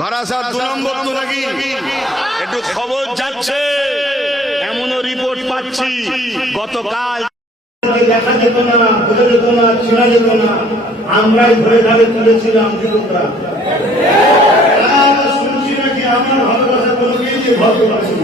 বারাসাত 2 নম্বর তো নাকি একটু খবর যাচ্ছে, এমনও রিপোর্ট পাচ্ছি গতকাল দেখা যেত না, বোঝা যেত না, চেনা যেত না, আমরাই ধরে ধরে তুলেছিলাম যুবকরা। শুনছি নাকি আমার ভালোবাসা কোনো মেয়েকে ভালোবাসি।